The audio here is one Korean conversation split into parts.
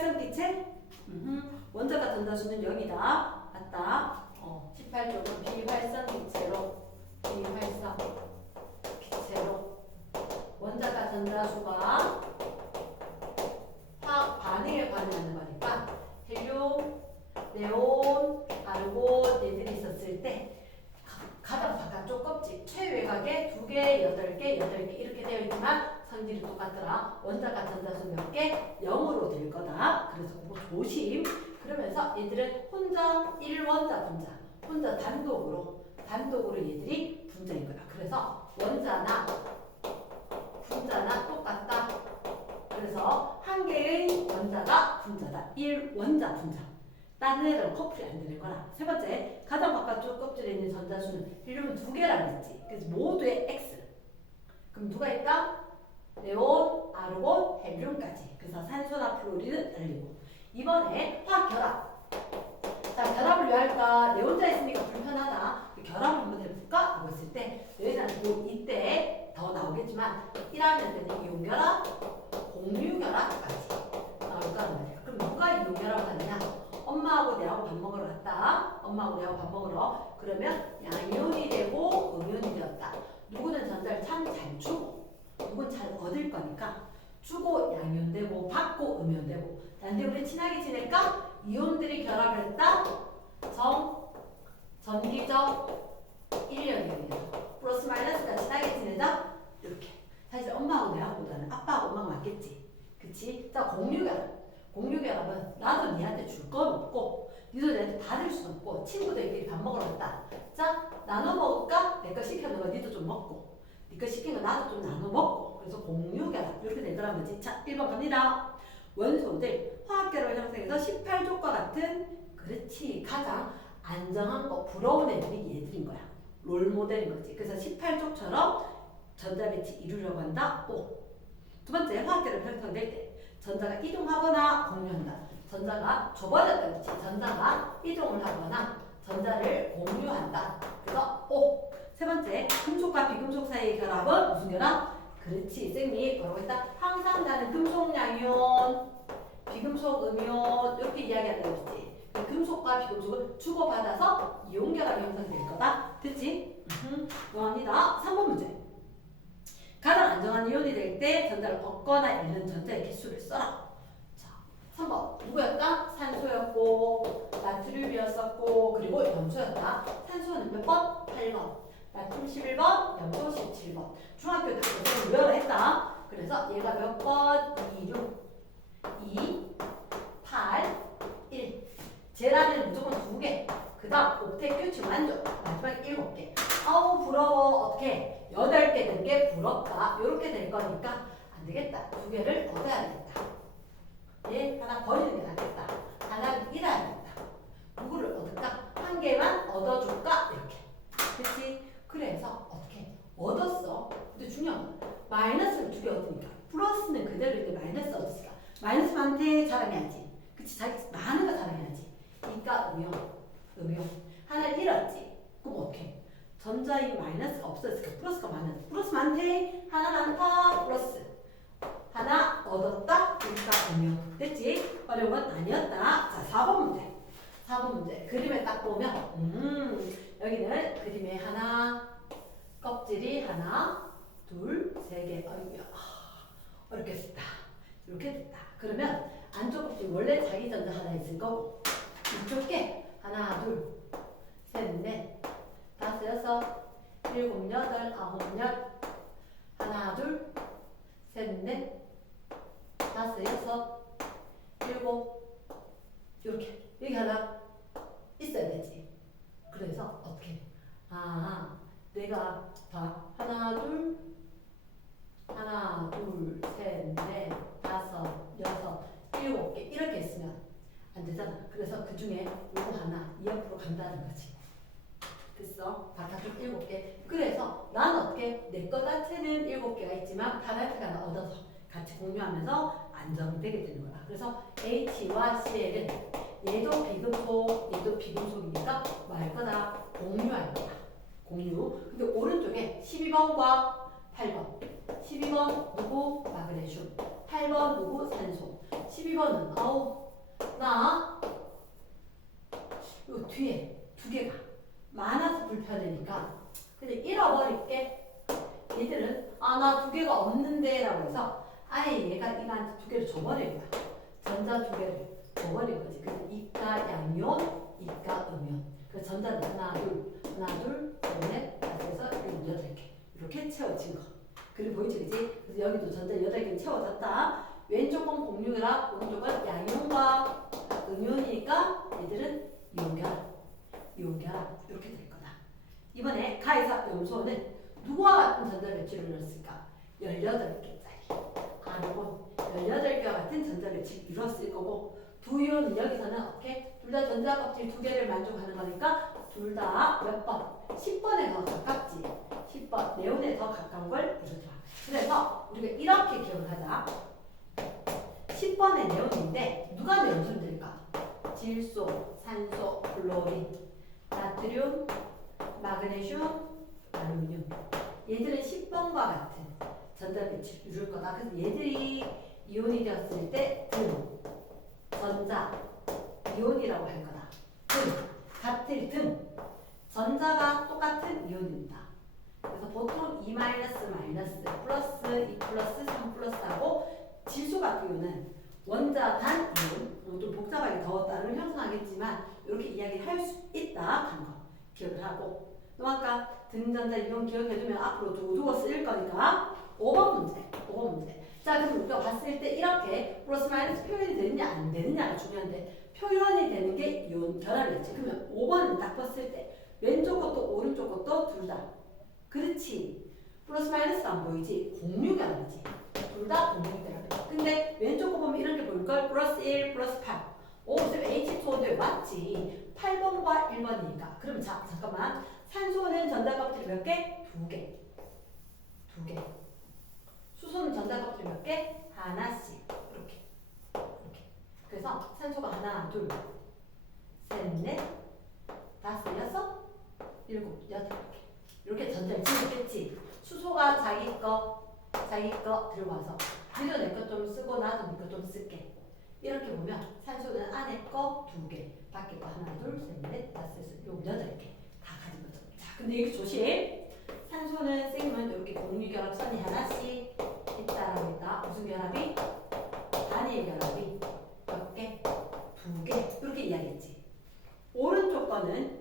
비활성기체? 원자가 전자수는 0이다. 맞다. 18쪽은 비활성기체로 원자가 전자수가 화학 반응에 반응하는 거니까 헬륨, 네온, 아르곤 얘들이 있었을 때 가장 바깥쪽 껍질 최외곽에 2개, 8개, 8개 이렇게 되어 있지만 성질이 똑같더라. 원자가 전자수 몇 개? 0으로 될 거다. 그래서 그거 조심. 그러면서 얘들은 혼자 1원자 분자, 혼자 단독으로 얘들이 분자인 거야. 그래서 원자나 분자나 똑같다. 그래서 한 개의 원자가 분자다. 1원자 분자. 다른 애들은 커플이 안 되는 거라. 세 번째, 가장 바깥쪽 껍질에 있는 전자수는 헬륨은 2개라고 했지. 그래서 모두의 X. 그럼 누가 있다? 네온, 아르곤, 헬륨까지. 그래서 산소나 플로리는 날리고. 이번에 화학 결합. 자, 결합을 왜 할까? 네 혼자 있으니까 불편하다. 결합을 한번 해볼까? 하고 있을 때 너희들한테 이때 더 나오겠지만 1학년 때는 이온결합, 공유결합까지 나올 거란 말이야. 그럼 누가 이온결합을 하느냐? 엄마하고 내하고 밥 먹으러 갔다. 엄마하고 내하고 밥 먹으러. 그러면 양이온이 되고 음이온이 되었다. 누구는 전자를 참 잘 주고 누구는 잘 얻을 거니까 주고 양이온 되고 받고 음이온 되고. 근데 우리 친하게 지낼까? 이온들이 결합을 했다. 전기적 인력이에요. 플러스 마이너스가 친하게 지내자. 이렇게. 사실 엄마하고 내하고보다는 아빠하고 엄마가 맞겠지. 그치? 자, 공유결합은 나도 니한테 줄 건 없고 니도 내한테 받을 수는 없고 친구들끼리 밥 먹으러 갔다. 자, 나눠 먹을까? 내 거 시켜놓은 거 니도 좀 먹고 니 거 시킨 거 나도 좀 나눠 먹고. 그래서 공유결합 이렇게 되더란 거지. 자, 1번 갑니다. 원소들 화학결합을 형성해서 18족과 같은 그렇지 가장 안정한 거 부러운 애들이 얘들인 거야. 롤모델인 거지. 그래서 18족처럼 전자배치 이루려고 한다. 오. 두 번째, 화학결합 형성될 때 전자가 이동하거나 공유한다. 전자가 좁아졌다. 그렇지. 전자가 이동을 하거나 전자를 공유한다. 그래서 오. 세 번째, 금속과 비금속 사이의 결합은 무슨 결합? 그렇지. 쌤이 뭐라고 했다? 항상 나는 금속 양이온, 비금속 음이온 이렇게 이야기한다고 했지. 금속과 비금속을 주고받아서 이온 결합이 형성될 거다. 됐지? 넘어갑니다. 3번 문제. 가장 안정한 이온이 될 때 전자를 얻거나 잃는 전자의 개수를 써라. 자, 3번 누구였다? 산소였고 나트륨이었었고 그리고 염소였다. 산소는 몇 번? 8번. 나트륨 11번, 염소 17번. 중학교 때 공부를 외워라 했다. 그래서 얘가 몇 번? 2, 6, 2, 8, 1. 제라는 무조건 2개. 그 다음 옥텟 규칙 완전. 마지막에 7개. 아우 부러워. 어떻게? 8개 된 게 부럽다. 요렇게 될 거니까 안 되겠다. 2개를 얻어야겠다. 얘 하나 버리는 게 낫겠다. 하나는 잃어야겠다. 누구를 얻을까? 한 개만 얻어줄까? 이렇게. 그치? 그래서 어떻게? 얻었어. 근데 중요한 건 마이너스를 2개 얻으니까 플러스는 그대로 있는데 마이너스 얻었으니까 마이너스 많대 자랑해야지. 그치? 자기 많은 거 자랑해야지. 그러니까 음이온. 하나를 잃었지. 그럼 어떻게? 전자인 마이너스가 없어졌으니까 플러스가 많은. 플러스 많대. 하나 많다. 플러스. 하나 얻었다. 그러니까 음이온. 됐지? 어려운 건 아니었다. 자, 4번 문제. 4번 문제. 그림에 딱 보면 여기는 그림에 하나, 껍질이 하나, 둘, 세 개. 아이고야. 어렵게 됐다. 이렇게 됐다. 그러면 안쪽 껍질 원래 자기 전자 하나 있을 거고 이쪽 게 하나, 둘, 셋, 넷, 다섯, 여섯, 일곱, 여덟, 아홉, 열. 하나, 둘, 셋, 넷, 다섯, 여섯, 일곱. 이렇게. 여기 하나 있어야 되지. 그래서 어떻게? 내가 다 하나, 둘, 셋, 넷, 다섯, 여섯, 일곱 개 이렇게 있으면 안 되잖아. 그래서 그 중에 요거 하나 이 옆으로 간다는 거지. 됐어? 바깥쪽 7개. 그래서 난 어떻게? 내 거 자체는 7개가 있지만 하나씩 하나 얻어서 같이 공유하면서 안정되게 되는 거야. 그래서 H와 Cl은 얘도 비금속, 얘도 비금속이니까 뭐 할 거다? 공유할 거야. 공유. 근데 오른쪽에 12번과 8번. 12번 누구? 마그네슘. 8번 누구? 산소. 12번은 아우 나 요 뒤에 두 개가 많아서 불편하니까 그냥 잃어버릴게. 얘들은 아 나 두 개가 없는데 라고 해서 아예 얘가 이한테 두 개를 줘버린 거야. 전자 두 개를 줘버린 거지. 그래서 이가 양이온, 이가 음이온. 그래서 전자는 하나 둘, 셋, 넷, 다섯에서 일곱, 여덟 개 이렇게 채워진 거. 그리고 보이지, 그지? 그래서 여기도 전자 8개는 채워졌다. 왼쪽은 공유결합, 오른쪽은 양이온과 음이온이니까 얘들은 이온결합 이렇게 될 거다. 이번에 가에서 염소는 누구와 같은 전자 배치를 넣었을까? 18개짜리 아르곤 18개와 같은 전자 배치를 이뤘을 거고 두 이온은 여기서는 어떻게? 둘 다 전자 껍질 두 개를 만족하는 거니까 둘 다 몇 번? 10번에 더 가깝지. 10번 네온에 더 가까운 걸 이루더라. 그래서 우리가 이렇게 기억을 하자. 10번의 네온인데 누가 네온순들일까? 질소, 산소, 플로린, 나트륨, 마그네슘, 알루미늄. 얘들은 10번과 같은 전자 배치를 이룰 거다. 그래서 얘들이 이온이 되었을 때 등, 전자, 이온이라고 할 거다. 등, 같을 등, 전자가 똑같은 이온입니다. 그래서 보통 2 마이너스 마이너스 플러스 2 플러스 3 플러스하고 질소 같은 경우는 원자 단 이온, 좀 복잡하게 더 다른 형성하겠지만 이렇게 이야기할 수 있다 하는 거 기억을 하고 또 아까 등전자 이온 기억해두면 앞으로 두고두고 쓰일 거니까 5번 문제. 자, 그럼 우리가 봤을 때 이렇게 플러스 마이너스 표현이 되느냐 안 되느냐가 중요한데 표현이 되는 게 이온 결합이었지. 그러면 5번을 딱 봤을 때 왼쪽 것도 오른쪽 것도 둘 다 그렇지. 플러스 마이너스가 안 보이지. 공유 결합이지. 둘 다 공유 결합이야. 근데 왼쪽 거 보면 이런 게 보일걸? 플러스 1, 플러스 8. 오, 쌤 H2O인데 맞지. 8번과 1번이니까. 그럼 자, 잠깐만. 산소는 전자 껍질 몇 개? 두 개. 수소는 전자 껍질 몇 개? 하나씩. 이렇게. 그래서 산소가 하나, 둘, 셋, 넷, 다섯, 여섯, 일곱, 여덟 개. 이렇게 전자를 지었겠지. 수소가 자기 거 들고 와서 니도 내 거 좀 쓰고 나도 네 거 좀 쓸게. 이렇게 보면 산소는 안에 거 2개, 밖에 거 하나, 둘, 셋, 넷, 다섯, 여섯, 일곱, 8개 다 가지거든. 자, 근데 여기 조심. 산소는 쌤은 이렇게 공유결합선이 하나씩 있다라고 했다. 무슨 결합이? 단일 결합이 몇 개? 2개. 이렇게 이야기했지. 오른쪽 거는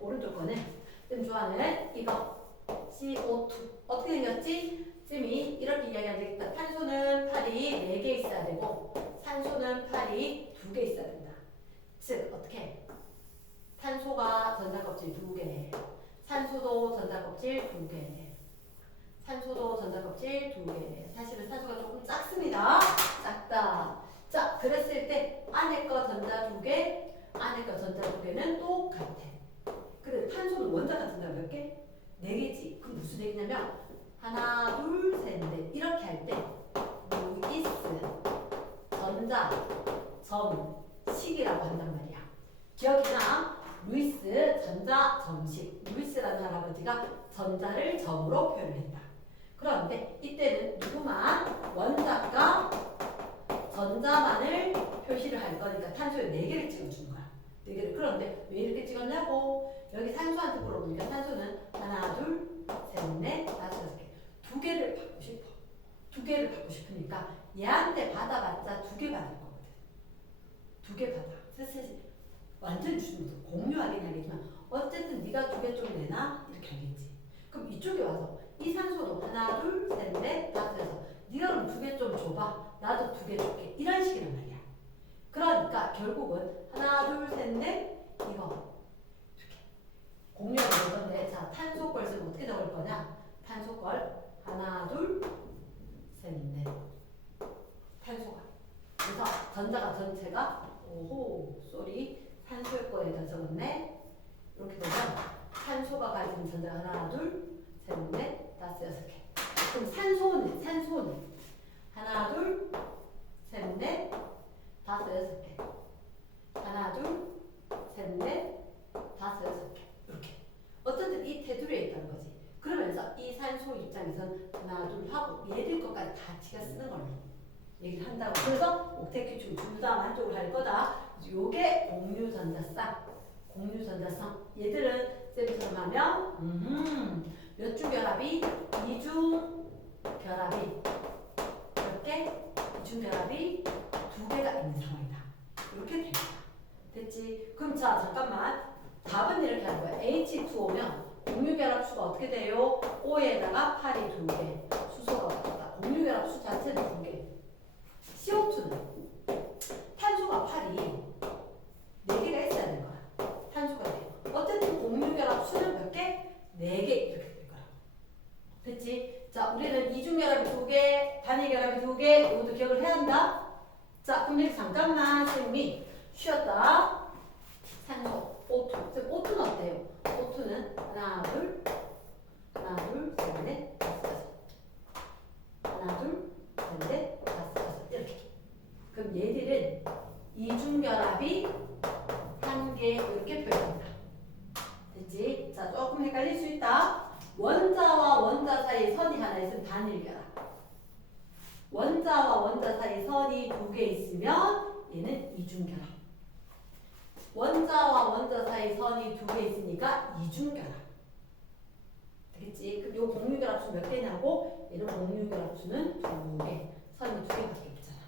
쌤 좋아하는 이거 CO2 어떻게 생겼지? 쌤이 이렇게 이야기하면 되겠다. 탄소는 팔이 4개 있어야 되고 산소는 팔이 2개 있어야 된다. 즉 어떻게? 탄소가 전자껍질 2개, 산소도 전자껍질 2개, 산소도 전자껍질 2개. 사실은 산소가 조금 작습니다. 작다. 자, 그랬을 때 안에 거 전자 2개, 안에 거 전자 2개는 똑같아. 그래, 탄소는 원자가 전자 몇 개? 4개지. 그럼 무슨 얘기냐면 하나, 둘, 셋, 넷 이렇게 할 때 루이스 전자 점식이라고 한단 말이야. 기억이나 루이스 전자 점식. 루이스라는 할아버지가 전자를 점으로 표현했다. 그런데 이때는 누구만 원자가 전자만을 표시를 할 거니까 탄소에 4개를 찍어주는 거야. 4개를. 그런데 왜 이렇게 찍었냐고 여기 산소한테 물어보니까 산소는 하나, 둘, 셋, 넷, 다섯, 여섯 개. 2개를 받고 싶어. 2개를 받고 싶으니까 얘한테 받아봤자 2개 받을 거거든. 2개 받아. 사실 완전 주는 거 공유하긴 하겠지만 어쨌든 네가 2개 좀 내나? 이렇게 하겠지. 그럼 이쪽에 와서 이 산소도 하나, 둘, 셋, 넷, 다섯, 여섯. 네가 그럼 2개 좀 줘봐. 나도 2개 줄게. 이런 식이란 말이야. 그러니까 결국은 하나, 둘, 셋, 넷 이거 이렇게 공유하게 될 건데 자 탄소 걸 쓰면 어떻게 적을 거냐? 탄소 걸 하나, 둘, 셋, 넷. 탄소가. 그래서 전자가 전체가 오호 쏘리 탄소의 거에다 적었네. 이렇게 되면 탄소가 가진 전자가 하나, 둘, 셋, 넷, 다섯, 여섯 개. 그럼 산소는 하나, 둘, 셋, 넷, 다섯, 여섯 개. 하나, 둘, 셋, 넷, 다섯, 여섯 개. 이렇게. 어쨌든 이 테두리에 있다는 거지. 그러면서 이 산소 입장에서는 하나, 둘 하고 얘들 것까지 다 지가 쓰는 걸로. 얘기를 한다고. 그래서 옥텟규칙 둘 다 만족을 할 거다. 요게 공유전자쌍, 공유전자쌍. 얘들은 쌤처럼 하면 몇 중 결합이? 2중 결합이 몇 개? 2중 결합이 2개가 있는 상황이다. 이렇게 됩니다. 됐지? 그럼 자 잠깐만 답은 이렇게 하는 거야. H2O면 공유결합수가 어떻게 돼요? O에다가 8이 2개, 수소가 왔다. 공유결합수 자체는 2개. CO2는 탄소가 8이 4개가 있어야 되는 거야. 탄소가 4개. 어쨌든 공유결합수는 몇 개? 4개 이렇게 될 거야. 됐지? 자, 우리는 이중결합이 2개, 단위결합이 2개, 이것도 기억을 해야 한다. 자, 그럼 이렇게 잠깐만 쌤이 쉬었다. 산소, O2. 쌤, O2는 어때요? O2는 하나, 둘, 셋, 넷, 다섯. 하나, 둘, 셋, 넷, 다섯. 이렇게. 그럼 얘들은 이중결합이 1개 이렇게 표현한다. 됐지? 자, 조금 헷갈릴 수 있다. 원자와 원자 사이 선이 하나 있으면 단일결합. 원자와 원자 사이 선이 2개 있으면 얘는 이중결합. 원자와 원자 사이 선이 2개 있으니까 이중결합. 되겠지? 그럼 요 공유결합수 몇 개냐고? 얘는 공유결합수는 2개. 선이 2개밖에 없잖아.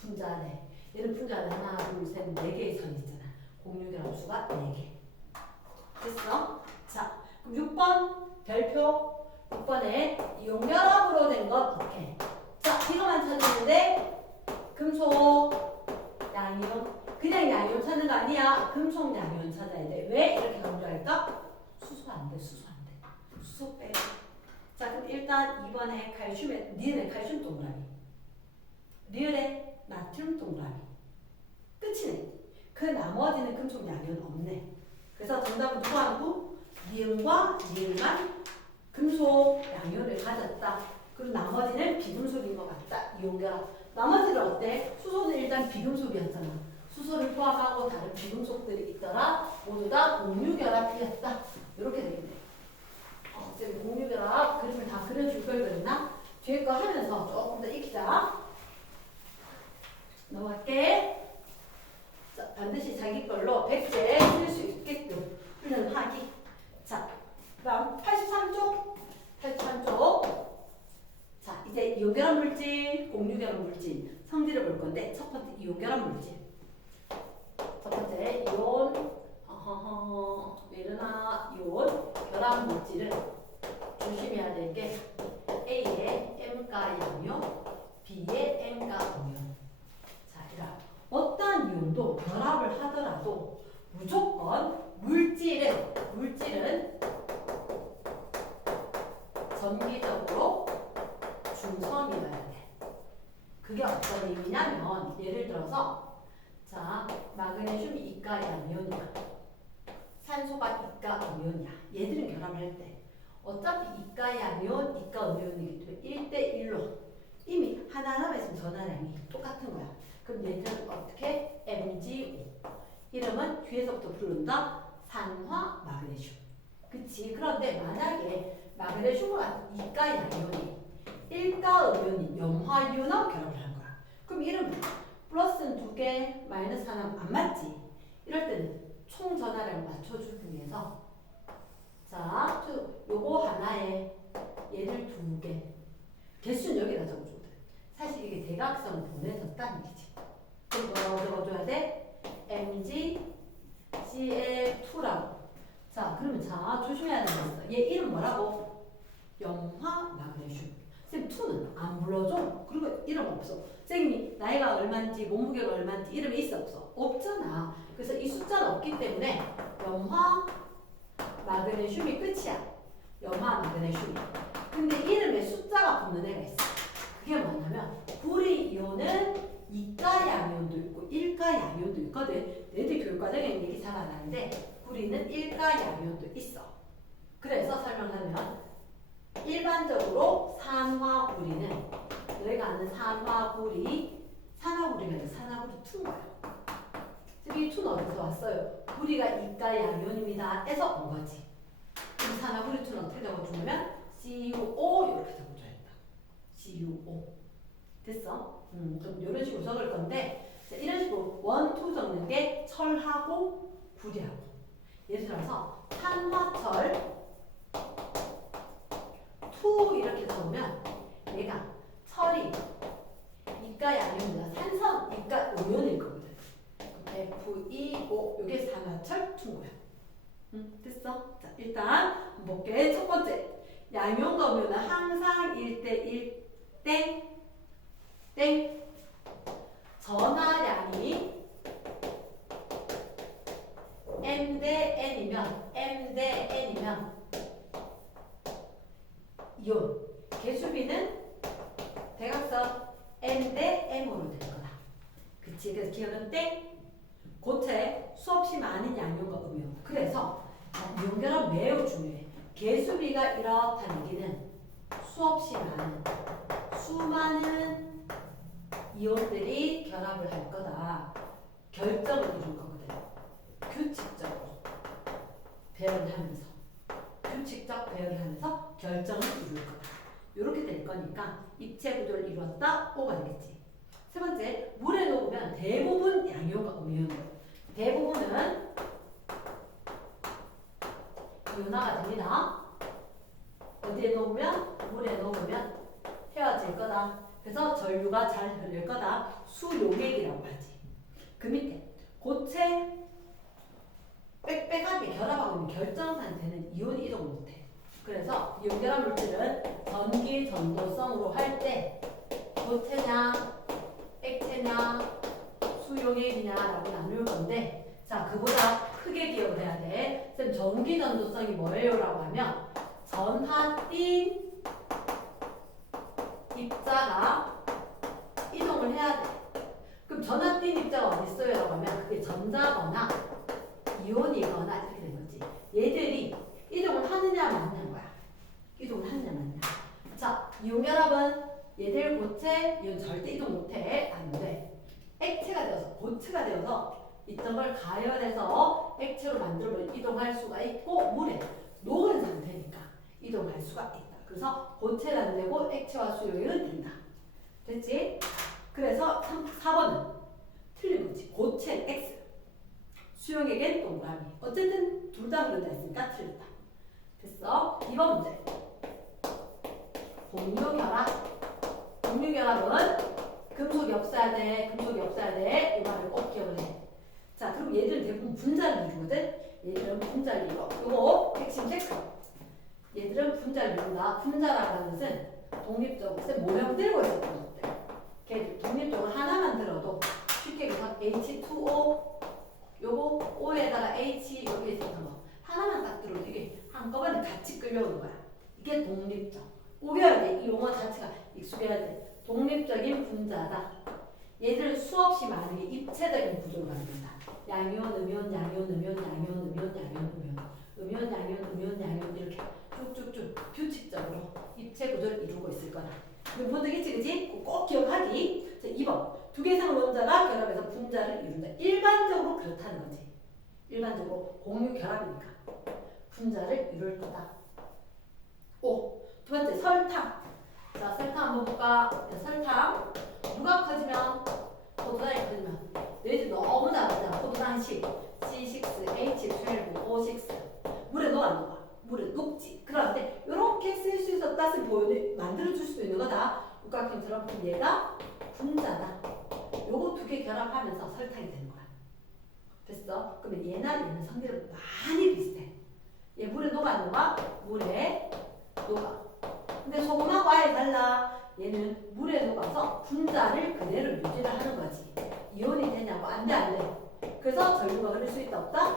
분자 안에. 얘는 분자 안에 하나, 둘, 셋, 4개의 선이 있잖아. 공유결합수가 4개. 됐어? 자, 그럼 6번 별표 6번에 이온결합으로 된 건 어떻게? 자, 이거만 찾았는데 금속 양이온 그냥 양이온 찾는 거 아니야. 금속 양이온 찾아야 돼. 왜 이렇게 강조할까? 수소 안 돼. 수소 안 돼. 수소 빼. 자, 그럼 일단 2번에 칼슘에 니은에 칼슘 동그라미 리을에 나트륨 동그라미 끝이네. 그 나머지는 금속 양이온 없네. 그래서 정답은 누구하고? 니은과 니은만 금속 양이온을 가졌다. 그리고 나머지는 비금속인 것 같다. 이온결합. 나머지는 어때? 수소는 일단 비금속이었잖아. 수소를 포함하고 다른 비금속들이 있더라. 모두 다 공유결합이었다. 이렇게 되겠네. 쌤 공유결합 그림을 다 그려줄 걸 그랬나? 뒤에 거 하면서 조금 더 익히자. 넘어갈게. 자, 반드시 자기 걸로 100제 쓸 수 있게끔 훈련하기. 자, 그 다음 83쪽. 83쪽. 자, 이제 이온결합 물질, 공유결합 물질 성질을 볼 건데 첫 번째 이온결합 물질. 첫 번째 이온, 왜 이러나 이온 결합 물질은 조심해야 될 게 A의 M가 양이온, B의 M가 음이온. 자, 이런 어떠한 이온도 결합을 하더라도 무조건 물질은 전기적으로 중성이어야 돼. 그게 어떤 의미냐면 예를 들어서 자, 마그네슘이 이가 양이온이야. 산소가 이가 음이온이야. 얘들은 결합을 할 때 어차피 이가 양이온, 이가 음이온이기 때문에 1대1로 이미 하나하나 있으면 전하량이 똑같은 거야. 그럼 얘들은 어떻게? MgO. 이름은 뒤에서부터 부른다. 산화 마그네슘. 그치? 그런데 만약에 마그네슘과 같은 이가 양이온이 1가 음이온인 염화이온하고 결합을 하는 거야. 그럼 이름은 플러스는 2개, 마이너스 하나는 안 맞지? 이럴 때는 총 전하량을 맞춰주기 위해서 자, 요거 하나에 얘를 2개. 개수는 여기다 적어줘야 돼. 사실 이게 대각선을 보내줬다는 얘기지. 그럼 뭐라고 적어줘야 돼? MgCl2라고. 자, 그러면 자, 조심해야 되는 거 있어. 얘 이름 뭐라고? 염화 마그네슘. 쌤, 2는 안 불러줘. 그리고 이름 없어. 쌤이 나이가 얼마인지, 몸무게가 얼마인지 이름이 있어 없어? 없잖아. 그래서 이 숫자는 없기 때문에 염화 마그네슘이 끝이야. 염화 마그네슘. 근데 이름에 숫자가 붙는 애가 있어. 그게 뭐냐면 구리 이온은 이가 양이온도 있고 일가 양이온도 있거든. 얘들 교육과정에 얘기 잘 안 하는데 구리는 일가 양이온도 있어. 그래서 설명하면 일반적으로 산화구리는 너희가 아는 산화구리 산화구리가 아니라 산화구리 2인 거야. 이 2는 어디서 왔어요? 구리가 이가 양이온입니다. 에서 온 거지. 그럼 산화구리 2는 어떻게 적어주냐면 CuO 이렇게 적어줘야 된다. CuO. 됐어? 좀 이런 식으로 적을 건데 자, 이런 식으로 1, 2 적는 게 철하고 구리하고 예를 들어서 탄화철 2 이렇게 적으면 얘가 철이 이가의 아닙니다. 산성 이가 음연일 거거든. FeO 이게 산화철 2인 거야. 됐어? 자 일단 한번 볼게. 첫 번째 양용과 음연은 항상 1대1 땡 전하량이 M 대 N이면 이온 개수비는 대각선 M 대 M으로 될 거다. 그치? 그래서 기억은 땡 고체 수없이 많은 양용과 음용. 그래서 이온 결합 매우 중요해. 개수비가 이렇다는 얘기는 수없이 많은 수많은 이온들이 결합을 할 거다. 결정을 이룬 거거든. 규칙적으로 배열을 하면서 규칙적 배열을 하면서 결정을 이룰 거다. 이렇게 될 거니까 입체 구조를 이루었다. O가 되겠지. 세 번째, 물에 녹으면 대부분 양이온과 음이온이에요. 대부분은 이온화가 됩니다. 어디에 녹으면? 물에 녹으면 헤어질 거다. 그래서 전류가 잘 흐를 거다. 수용액이라고 하지. 그 밑에 고체 빽빽하게 결합하고 있는 결정 상태는 이온이 이동을 못해. 그래서 이온 결합 물질은 전기 전도성으로 할 때 고체냐, 액체냐, 수용액이냐라고 나눌 건데, 자 그보다 크게 기억을 해야 돼. 쌤 전기 전도성이 뭐예요라고 하면 전하띤 입자가 이동을 해야 돼. 그럼 전하띤 입자가 어디 있어요? 라고 하면 그게 전자거나 이온이거나 이렇게 된 거지. 얘들이 이동을 하느냐 마느냐인 거야. 이동을 하느냐 마느냐. 자, 이온 결합은 얘들 고체, 이온 절대 이동 못해. 안 돼. 액체가 되어서, 고체가 되어서 있던 걸 가열해서 액체로 만들면 이동할 수가 있고, 물에 녹은 상태니까 이동할 수가 있다. 그래서 고체는 안 되고 액체와 수용액은 된다. 됐지? 그래서 4번은 틀린 거지. 고체 X, 수용액은 동그라미. 어쨌든 둘 다 그런다 했으니까 틀렸다. 됐어? 2번 문제. 공유결합. 공유결합은 금속이 없어야 돼. 금속이 없어야 돼. 이 말을 꼭 기억을 해. 자, 그럼 얘들은 대부분 분자를 이루거든. 얘들은 분자를 이루어. 요거 핵심 체크. 얘들은 분자를 이룬다. 분자라는 것은 독립적으로 쌤 모형 들고 있었던 것들. 걔들 독립적으로 하나만 들어도 쉽게 그래서 H2O 요거 O에다가 H 여기 있었던 거 하나만 딱 들어도 이게 한꺼번에 같이 끌려오는 거야. 이게 독립적. 우겨야 돼. 이 용어 자체가 익숙해야 돼. 독립적인 분자다. 얘들 수없이 많은 게 입체적인 구조를 만든다. 양이온, 음이온, 양이온, 음이온, 양이온, 음이온, 양이온, 음이온, 음이온, 양이온, 음이온, 양이온 이렇게 쭉쭉쭉 규칙적으로 입체 구조를 이루고 있을 거다. 이거 본 적 있지, 그치? 꼭 기억하기. 자, 2번. 두 개 이상 원자가 결합해서 분자를 이룬다. 일반적으로 그렇다는 거지. 일반적으로 공유 결합이니까 분자를 이룰 거다. 5. 두 번째, 설탕. 자, 설탕 한번 볼까? 설탕. 누가 커지면? 포도당이 커지면. 얘들 너무 작아. 포도당식 C6H12O6. 물에 녹아 안 녹아? 물에 녹지. 그런데 이렇게 쓸 수 있었다. 만들어줄 수도 있는 거다. 육각형처럼 얘가 분자다. 요거 두 개 결합하면서 설탕이 되는 거야. 됐어? 그러면 얘나 얘는 성질은 많이 비슷해. 얘 물에 녹아 안 녹아? 물에 녹아. 근데 소금하고 아예 달라. 얘는 물에 녹아서 분자를 그대로 유지를 하는 거지. 이온이 되냐고? 안 돼, 안 돼. 그래서 전류가 흐를 수 있다, 없다?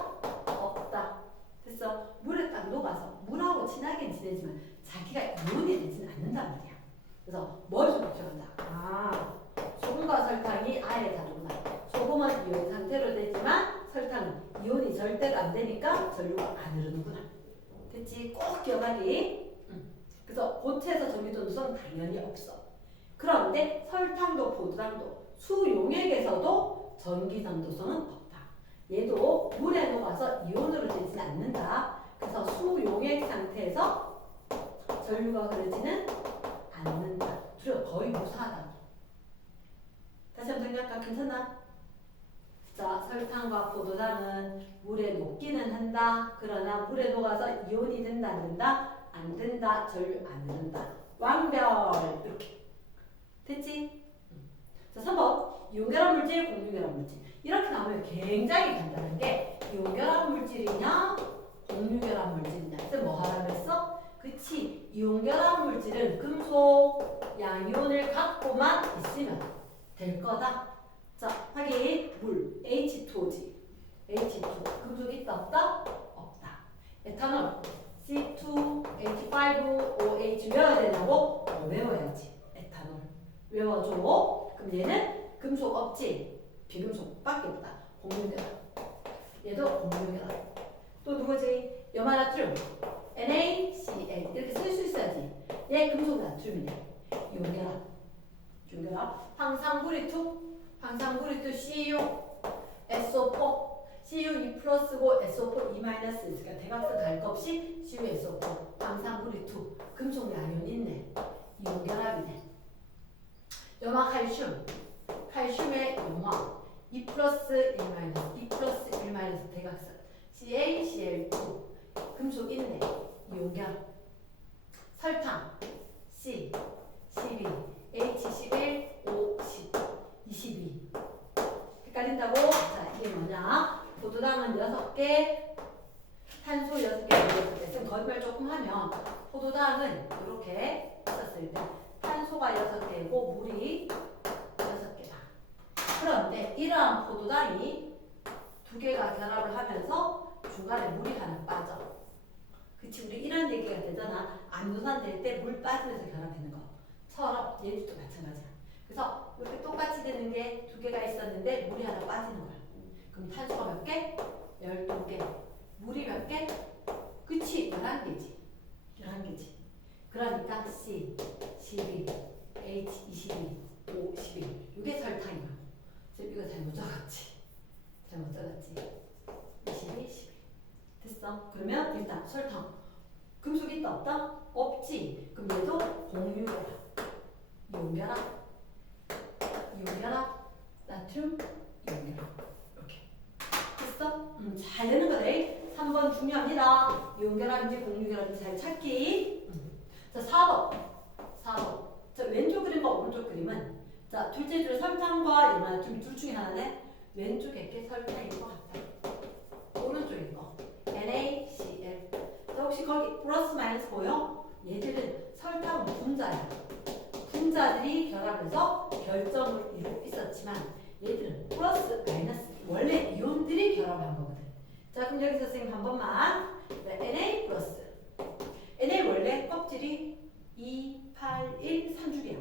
없다. 됐어? 물에 딱 녹아서 물하고 친하게 지내지만 자기가 이온이 되지는 않는단 말이야. 그래서 뭘 기억한다? 아, 소금과 설탕이 아예 다르구나. 소금은 이온 상태로 되지만 설탕은 이온이 절대로 안 되니까 전류가 안 흐르는구나. 됐지? 꼭 기억하기. 그래서 고체에서 전기 전도성 당연히 없어. 그런데 설탕도 포도당도 수용액에서도 전기 전도성은 없다. 얘도 물에 녹아서 이온으로 되지는 않는다. 그래서 수용액 상태에서 전류가 흐르지는 않는다. 둘이 거의 무사하다. 정리할까? 괜찮나? 자, 설탕과 포도당은 물에 녹기는 한다. 그러나 물에 녹아서 이온이 된다, 안 된다? 안 된다, 전류 안 된다. 완별! 이렇게. 됐지? 자, 3번. 이온결합 물질, 공유결합 물질. 이렇게 나오면 굉장히 간단한 게 이온결합 물질이냐, 공유결합 물질이냐. 그때 뭐 하라고 했어? 그치. 이온결합 물질은 금속 양이온을 갖고만 있으면 될 거다. 자, 확인. 물, H2O지. H2. 금속 있다, 없다? 없다. 에탄올, C2H5OH 외워야 되냐고? 외워야지. 에탄올. 외워줘. 그럼 얘는 금속 없지? 비금속밖에 없다. 공유결합. 얘도 공유결합. 또 누구지? 염화나트륨. NaCl. 이렇게 쓸 수 있어야지. 얘 금속 나트륨이냐? 이온결합. 이온결합. 황산구리투. 황산구리투 CU. SO4. CU 2 플러스고 SO4 2 마이너스. 그러니까 대각선 갈 거 없이 CU SO4. 황산구리투. 금속 양이온 있네. 이온결합이네. 염화칼슘. 칼슘의 염화 2 플러스 1 마이너스 2 플러스 1 마이너스 대각선 CaCl2 금속 있네. 이온결합. 설탕 C, 12, H11, O, 10, 22 헷갈린다고? 자, 이게 뭐냐? 포도당은 6개, 탄소 6개, 6개. 쌤 거짓말 조금 하면 포도당은 이렇게 썼을 때 탄소가 6개고 물이 6개다. 그런데 이러한 포도당이 2개가 결합을 하면서 중간에 물이 하나 빠져. 그치, 우리 이런 얘기가 되잖아. 암노산 될 때 물 빠지면서 결합되는 것처럼 얘도 마찬가지야. 그래서 이렇게 똑같이 되는 게 2개가 있었는데 물이 하나 빠지는 거야. 그럼 탄소가 몇 개? 12개. 물이 몇 개? 그치, 11개지. 11개지. 그러니까 C, 12, H, 22, O, 11. 이게 설탕이야. 이거 잘못 적었지. 잘못 적었지. 22, 12. 됐어? 그러면 일단 설탕. 금속 있다, 없다? 없지. 그럼 얘도 공유결합. 이온결합. 이온결합. 나트륨. 이온결합. 이렇게. 됐어? 잘 되는 거네. 3번 중요합니다. 이온결합인지 공유결합인지 잘 찾기. 자, 4번. 4번. 자, 왼쪽 그림과 오른쪽 그림은 자, 둘째 줄 설탕과 이온나트륨 둘 중에 하나네. 왼쪽에 게 설탕인 것 같다. 오른쪽인 거. NaCl. 자, 혹시 거기 플러스 마이너스 보여? 얘들은 설탕 분자야. 분자들이 결합해서 결정을 이루고 있었지만 얘들은 플러스 마이너스 원래 이온들이 결합한 거거든. 자, 그럼 여기서 선생님 한 번만. Na 플러스. Na 원래 껍질이 2, 8, 1, 3줄이야.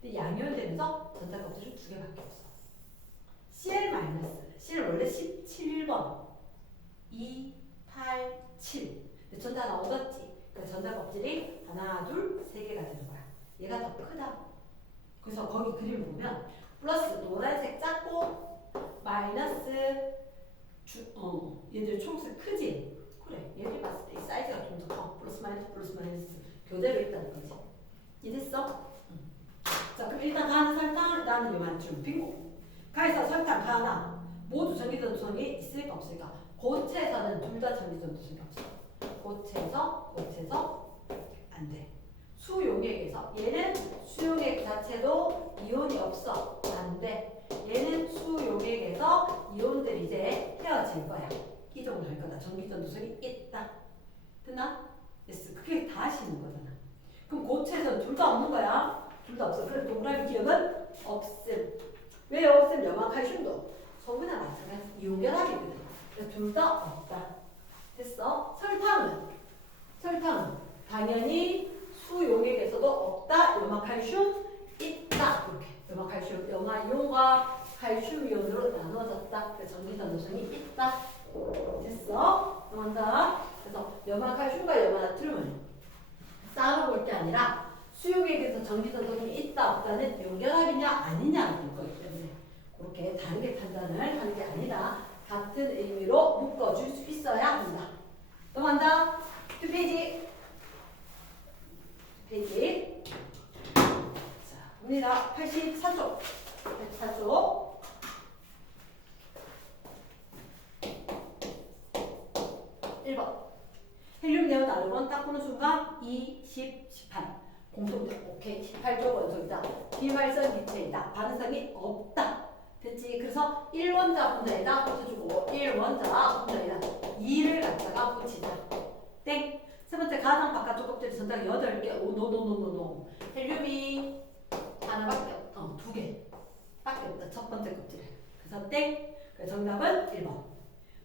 근데 양이온 되면서 전자 껍질은 2개밖에 없어. Cl 마이너스. Cl 원래 17번. 2, 8, 7. 근데 전자 나오졌지. 그러니까 전자 껍질이 하나, 둘, 3개가 되는 거야. 얘가 더 크다. 그래서 거기 그림 보면 플러스 노란색 작고 마이너스 얘들 초록색 크지? 그래. 얘들 봤을 때 이 사이즈가 좀 더 커. 플러스 마이너스 교대로 있다는 거지. 이해됐어? 자, 그럼 일단 가는 설탕, 나는 요만큼 빙고. 가에서 설탕 하나 모두 전기전도성이 있을까 없을까? 고체에서는 둘 다 전기전도성이 없어. 고체에서 안 돼. 수용액에서 얘는 수용액 자체도 이온이 없어. 안 돼. 얘는 수용액에서 이온들이 이제 헤어질 거야. 이동을 할 거다. 전기전도성이 있다. 됐나? 됐어. 그게 다 하시는 거잖아. 그럼 고체에서는 둘 다 없는 거야. 둘 다 없어. 그래서 동그라미 기억은 없음. 왜 없음? 염화칼슘도 소금이나 마찬가지 이온결합이거든. 그래서 둘 다 없다. 됐어? 설탕은 당연히 수용액에서도 없다. 염화칼슘 있다. 이렇게 염화칼슘, 염화이온과 칼슘이온으로 나눠졌다. 그래서 전기전도성이 있다. 됐어? 넘어간다. 그래서 염화칼슘과 염화나트륨은 따로 볼 게 아니라 수용액에서 전기전도성이 있다 없다는 연결합이냐 아니냐를 볼 거기 때문에 그렇게 다르게 판단을 하는 게 아니라 같은 의미로 묶어줄 수 있어야 한다. 넘어간다. 2페이지. 자, 봅니다. 84쪽. 차수. 1번. 헬륨, 네온, 아르곤 딱 보는 순간 2, 10, 18. 공통점. 오케이. 18조 원소이다. 비활성 기체이다. 반응성이 없다. 됐지? 그래서 1원자 분자에다 붙여주고 1원자 분자에다 2를 갖다가 붙이자. 땡. 세 번째 가장 바깥쪽 껍질 전장 8개. 오, 노. 헬륨이 하나밖에 없다. 2개 밖에 없다. 첫 번째 껍질에. 그래서 땡. 그래서 정답은 1번.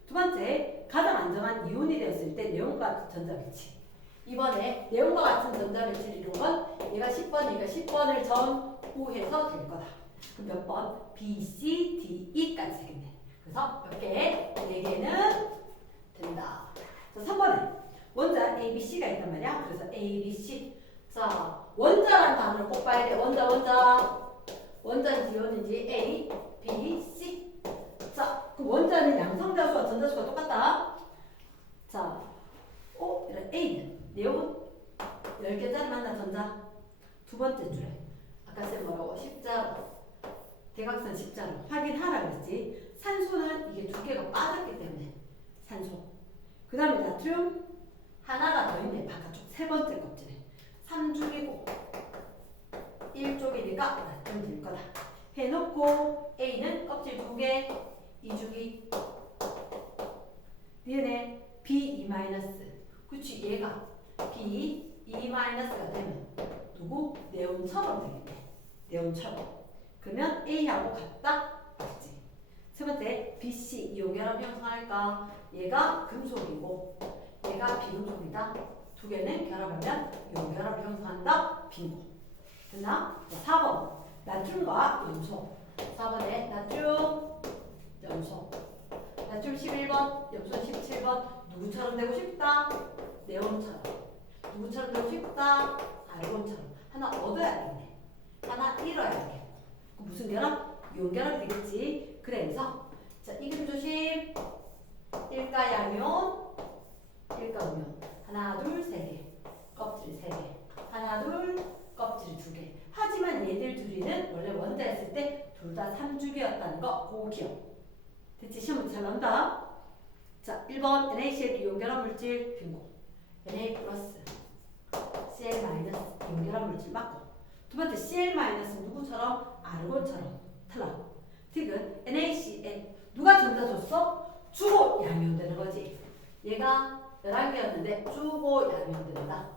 두 번째, 가장 안정한 이온이 되었을 때 네온과 같은 전자배치. 이번에 네온과 같은 전자배치를 이루면 얘가 10번, 얘가 10번을 전후해서 될 거다. 그럼 몇 번? B, C, D, E까지 되겠네. 그래서 몇 개? 4개는 된다. 자, 3번에 원자 A, B, C가 있단 말이야. 그래서 A, B, C. 자, 원자라는 단어를 꼭 봐야 돼. 원자인지 이온인지 A, B, C. 자, 그 원자는 양성자수와 전자수가 똑같다. 자, 이런 A는 네온 10개짜리 만나 전자. 두 번째 줄에 아까 쌤 뭐라고? 십자로. 대각선 십자로. 확인하라 그랬지. 산소는 이게 2개가 빠졌기 때문에 산소. 그 다음에 나트륨 하나가 더 있네. 바깥쪽 세 번째 껍질에. 3쪽이고 1쪽이니까 나트륨 될 거다. 해놓고 A는 껍질 2개, 2주기. DNA B2-. 그치, 얘가 B2-가 되면 누구? 네온처럼 되겠네. 네온처럼. 그러면 A하고 같다? 맞지? 세 번째, BC 이온결합 형성할까? 얘가 금속이고 얘가 비금속이다. 2개는 결합하면 이온결합을 형성한다. 빙고. 됐나? 4번, 나트륨과 염소. 4번에 나트륨, 염소. 나트륨 11번, 염소 17번. 누구처럼 되고 싶다? 네온처럼. 누구처럼 되고 싶다? 아르곤처럼. 하나 얻어야겠네. 하나 잃어야겠고. 무슨 결합? 이온결합이 되겠지. 그래서 자, 이금 조심. 1가 양이온, 1가 음이온. 하나, 둘, 세 개. 껍질 3개. 하나, 둘, 껍질 2개. 하지만 얘들 둘이는 원래 원자였을 때 둘 다 3주기였다는 거 그거 기억. 됐지? 시험 잘 나온다. 자, 1번 NaCl 이온결합 물질 빙고. Na 플러스 Cl 마이너스 이온결합 물질 맞고. 두 번째 Cl 마이너스 누구처럼? 아르곤처럼. 탈락. 디귿 NaCl 누가 전자 줬어? 주고 양이온 되는 거지. 얘가 11개였는데 주고 양이온 된다.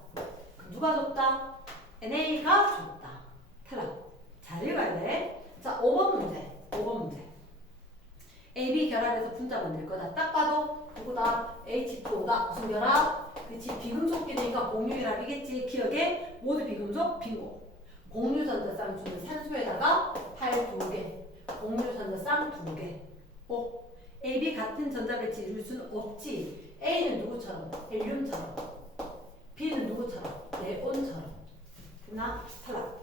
그럼 누가 줬다? NA가 줬다. 탈락. 잘 읽어야 돼. 자, 5번 문제. 5번 문제. AB 결합해서 분자 만들 거다. 딱 봐도 누구다? H2O다. 무슨 결합? 그치, 비금속끼리니까 공유결합이겠지. 기억에 모두 비금속 빙고. 공유전자쌍 주는 산소에다가 팔 2개. 공유전자쌍 2개. AB 같은 전자배치 이룰 수는 없지. A는 누구처럼? 헬륨처럼. B는 누구처럼? 네온처럼. 됐나? 탈락.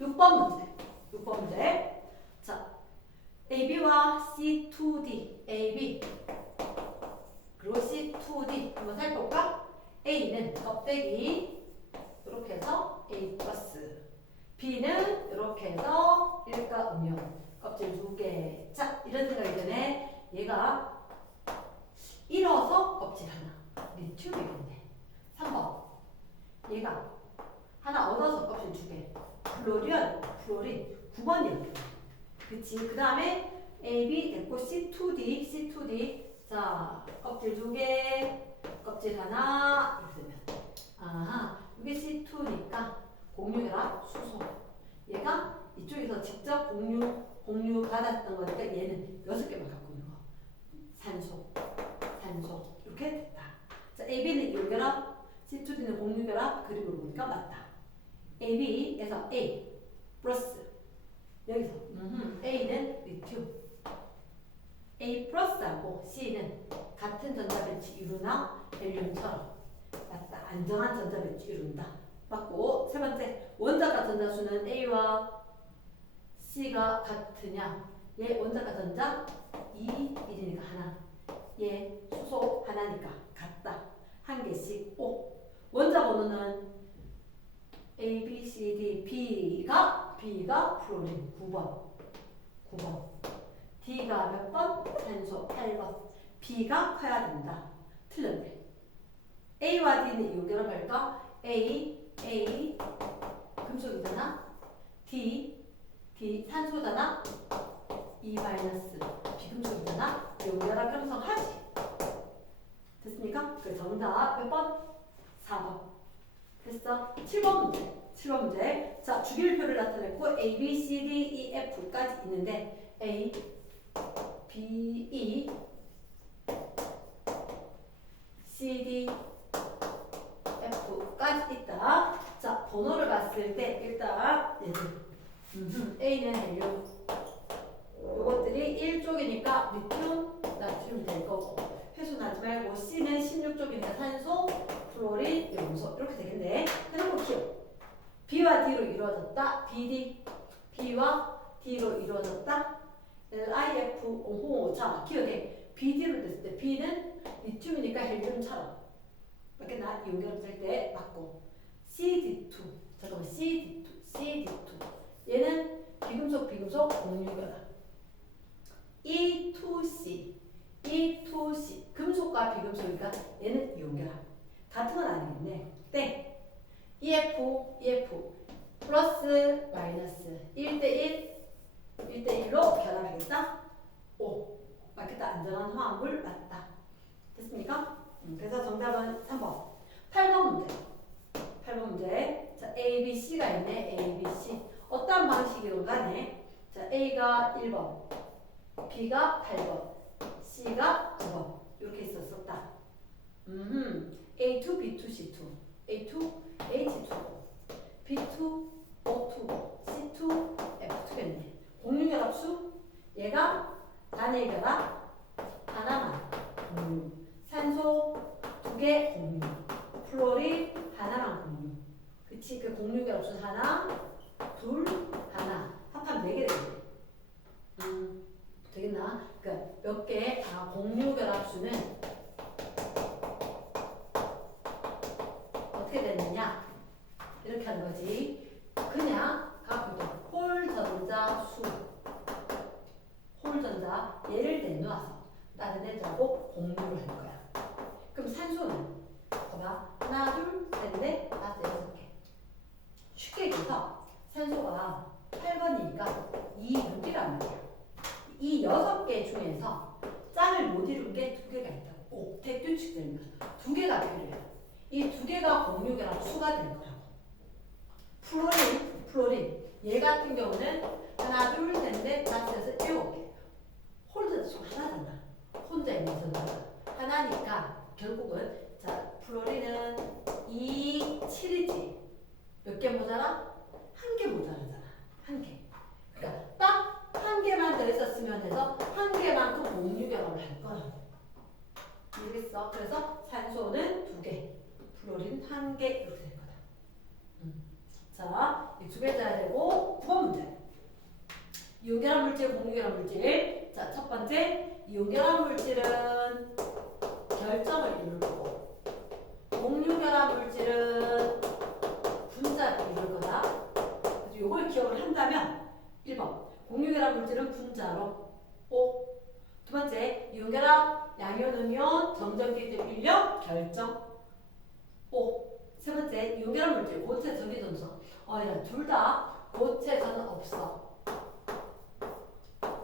6번 문제. 6번 문제. 자, AB와 C2D, AB 그리고 C2D 한번 살펴볼까? A는 껍데기 이렇게 해서 A 플러스, B는 이렇게 해서 1가 음이온 껍질 2개. 자, 이런 생각이 드네. 얘가 잃어서 껍질 하나, 리튬이겠네. 3번 얘가 하나 얻어서 껍질 2개, 플로린 9번이었네. 그치? 그 다음에 AB 됐고 C2D. 자, 껍질 2개, 껍질 하나. 이렇게 되면 아하, 이게 C2니까 공유결합 수소. 얘가 이쪽에서 직접 공유 받았던 거니까 얘는 6개만 갖고 있는 거. 산소. 이렇게 됐다. 자, AB는 이온결합, C2D는 공유결합. 그림을 보니까 맞다. AB에서 A 플러스. 여기서 A는 리튬, A 플러스하고 C는 같은 전자배치 이루나? 헬륨처럼. 맞다. 안정한 전자배치 이룬다. 맞고. 세 번째, 원자가 전자수는 A와 C가 같으냐? 얘 원자가 전자 2, 1이니까 하나. 얘 수소 하나니까 같다. 한 개씩. 원자 번호는 A, B, C, D, B가 플로린 9번. 9번. D가 몇 번? 산소 8번. B가 커야 된다. 틀렸네. A와 D는 이용결합할까? A 금속이잖아. D 산소잖아. E 마이너스 비금속이잖아. 이용결합 형성하지. 됐습니까? 그 정답 몇 번? 4번. 됐어? 7번 문제. 7번 문제. 자, 주기율표를 나타냈고 A, B, C, D, E, F까지 있는데 A, B, E, C, D, F까지 있다. 자, 번호를 봤을 때 일단 얘들 A는 헬륨, 요것들이 1쪽이니까 리튬, 나트륨이 될 거고, 회수나지 말고 C는 16쪽이니까 산소, 플로린, 염소 이렇게 되겠네. 그리고 기억. B와 D로 이루어졌다. BD, B와 D로 이루어졌다. LIF, 오호. 자, 기억해. BD로 됐을 때 B는 리튬이니까 헬륨처럼. 맞겠나? 이용결합 때 맞고. CD2. 잠깐만. CD2. 얘는 비금속 공유결합. E2C. 금속과 비금속이니까 얘는 이용결합. 같은 건 아니겠네. 땡. EF. 플러스 마이너스 1대1로 결합하겠다. 오. 맞겠다. 안전한 화합물 맞다. 됐습니까? 그래서 정답은 3번. 8번 문제. 자, A, B, C가 있네. A, B, C. 어떤 방식이든 간에 자, A가 1번, B가 8번, C가 9번. 이렇게 있었었다. A2, B2, C2. A2, H2, B2, O2, C2, F2겠네. 공유결합수 얘가 단일 결합 하나만 공유. 산소 2개 공유. 플로린 하나만 공유. 그치? 그 공유결합수 하나, 둘, 하나. 합하면 4개 되겠네. 되겠나? 그러니까 몇 개? 공유결합수는 어떻게 됐느냐? 이렇게 하는 거지. 그냥 가보자. 홀전자 얘를 내놓아서 다른 애들하고 공유를 할 거야. 그럼 산소는 봐봐. 하나, 둘, 셋, 넷, 다섯, 6개. 쉽게 얘기해서 산소가 8번이니까 이 6이란 말이야. 이 6개 중에서 짝을 못 이룬 게 2개가 있다고. 옥텟 규칙들면 2개가 필요해요. 이 2개가 공유결합 수가 될 거라고. 플로린. 얘 같은 경우는 하나, 둘, 셋, 넷, 다섯, 여섯, 7개. 홀드 수 하나잖아. 혼자 있는 전자가 하나니까 결국은 자, 플로린은 2, 7이지. 몇 개 모자라? 1개 모자라잖아. 1개. 그러니까 딱 1개만 더 있었으면 돼서 1개만큼 공유결합을 할 거라고. 알겠어? 그래서 산소는 2개, 플로린 1개 이렇게 될 거다. 자, 이 2개 짜야 되고 9번 문제. 이온결합 물질, 공유결합 물질. 자, 첫 번째 이온결합 물질은 결정을 이룰 거고, 공유결합 물질은 분자를 이룰 거다. 그래서 이걸 기억을 한다면 1번 공유결합 물질은 분자로. 오. 두 번째 이온결합 양이온, 음이온, 정전기질, 인력, 결정. 오. 세 번째 이온결합 물질 고체, 전기전소. 둘 다 고체에서는 없어.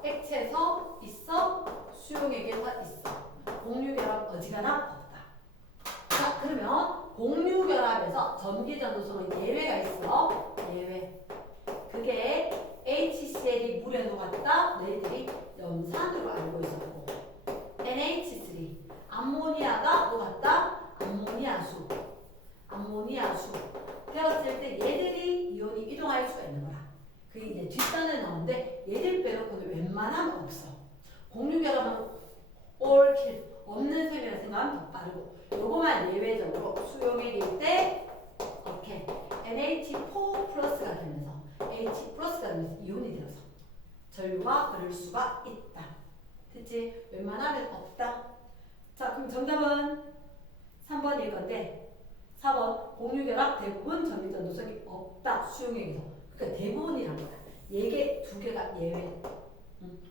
액체에서 있어. 수용액에서 있어. 공유결합 어지간하면 없다. 자, 그러면 공유결합에서 전기전도성은 예외가 있어. 예외. 그게 HCl이 물에 녹았다. 너희들이 염산으로 알고 있었고, NH3 암모니아가 녹았다. 암모니아수 되었을 때 얘들이 이온이 이동할 수가 있는 거야. 그게 이제 뒷단에 나오는데 얘들 빼놓고는 웬만하면 없어. 공유결합은 올킬 없는 셈이라 생각하면 더 빠르고, 요거만 예외적으로 수용액일 때 이렇게 NH4 플러스가 되면서 H 플러스가 되면서 이온이 되어서 전류가 흐를 수가 있다. 됐지? 웬만하면 없다. 자, 그럼 정답은 3번일 건데, 4번 공유결합 대부분 전기전도성이 없다. 수용액에서. 그러니까 대부분이란 거다. 얘게 2개가 예외.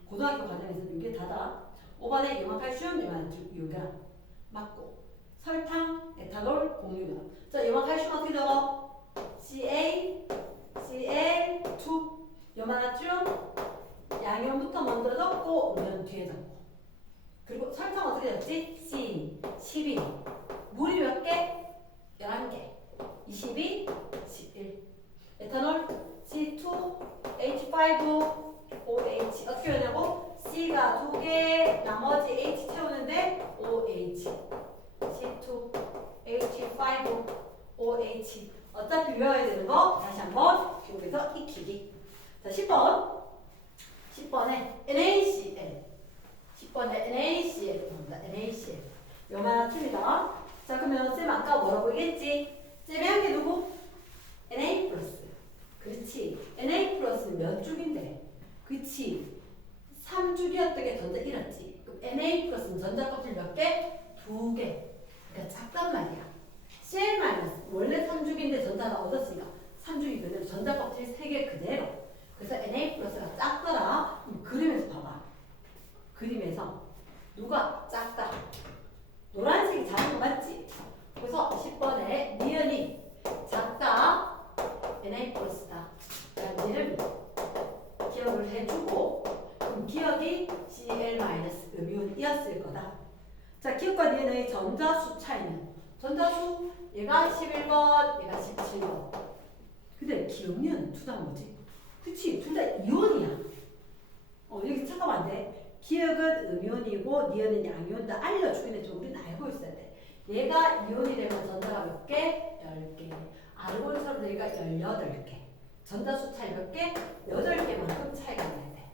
고등학교 과정에서 이게 다다. 5번에 염화칼슘, 염화유결합 맞고 설탕, 에탄올, 공유결합. 자, 염화칼슘 어떻게 적어? Cl2 염화나트륨 양염부터 먼저 적고 음연 뒤에 적고 그리고 설탕 어떻게 적지? C 12 물이 몇 개? 11개 22, 11 에탄올 C2, H5, OH 어떻게 되냐고? C가 2개 나머지 H 채우는데 OH C2, H5, OH 어차피 외워야 되는 거 다시 한번 여기서 익히기. 자, 10번에 NaCl 10번에 NaCl 나옵니다. NaCl 요만합니다. 자, 그러면 쌤 아까 뭐라고 얘기했지? 쌤이 한 게 누구? Na 플러스. 그렇지. Na 플러스는 몇 줄인데? 그렇지. 3줄이었던 게 전자 잃었지. 그럼 Na 플러스는 전자 껍질 몇 개? 2개. 그러니까 작단 말이야. Cl 마이너스 원래 3줄인데 전자가 얻었으니까 3줄이 그대로 전자 껍질 3개 그대로. 그래서 Na 플러스가 작더라. 그림에서 봐봐. 그림에서 누가 작다? 노란색이 작은 거 맞지? 그래서 10번에 니은이 작다 Na 플러스다. 얘를 기억을 해주고 그럼 기억이 Cl 마이너스 음이온이었을 거다. 자, 기억과 니은의 전자수 차이는 전자수 얘가 11번 얘가 17번. 근데 기억니은 둘 다 뭐지? 그치, 둘 다 이온이야. 여기 잠깐만 안 돼. 기억은 음이온이고 니은은 양이온 다 알려주긴 해줘. 우리는 알고 있어야 돼. 얘가 이온이 되면 전자가 몇 개? 10개. 아르곤 얘가 18개. 전자수 차이 몇 개? 8개만큼 차이가 나야 돼.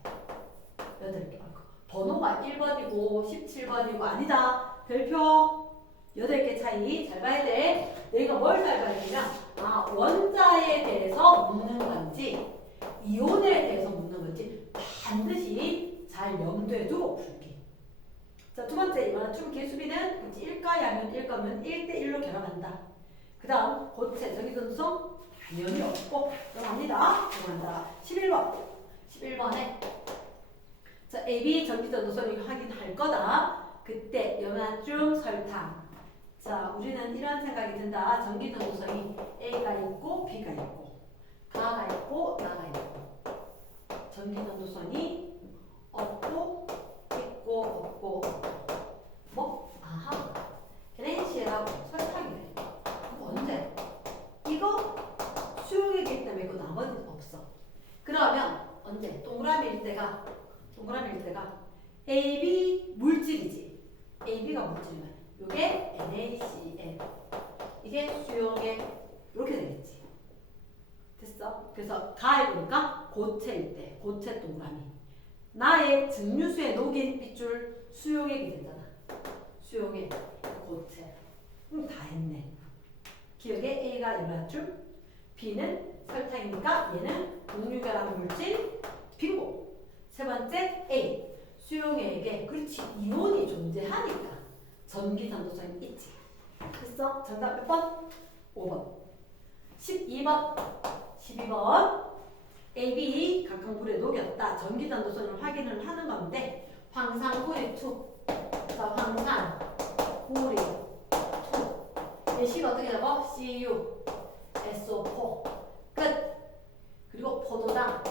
8개만큼. 번호가 1번이고 17번이고 아니다. 별표 8개 차이 잘 봐야 돼. 내가 뭘 잘 봐야 되냐? 원자에 대해서 묻는 건지 이온에 대해서 묻는 건지 반드시 잘 염두에 두고 풀기. 자, 두 번째 이만한 개수비는 1가 양은 1 거면 1대1로 결합한다. 그 다음 고체 전기전성 당연히 없고 들어갑니다. 들어간다. 11번에 자, AB 전기전도선 이거 확인할 거다. 그때 염화중 설탕. 자, 우리는 이런 생각이 든다. 전기전도성이 A가 있고 B가 있고 가가 있고 나가 있고 전기전도선이 없고 있고 없고 뭐? 아하 NaCl하고 설탕이래. 그럼 언제? 이거 수용액이기 때문에 이거 나머지는 없어. 그러면 언제? 동그라미일 때가 AB 물질이지. AB가 물질이면 이게 NaCl 이게 수용액 이렇게 되겠지. 됐어? 그래서 가에 보니까 고체일 때 고체 동그라미 나의 증류수에 녹인 빗줄 수용액이 되잖아. 수용액 고체 다 했네. 기억에 A가 염화줄 B는 설탕이니까 얘는 공유결합 물질 빙고. 세 번째 A 수용액에 그렇지 이온이 존재하니까 전기전도성이 있지. 됐어? 정답 몇 번? 5번 12번 AB 각각 물에 녹였다. 전기전도선을 확인을 하는 건데 황산구리2 자, 황산구리2 예시가 어떻게 잡아? Cu SO4 끝. 그리고 포도당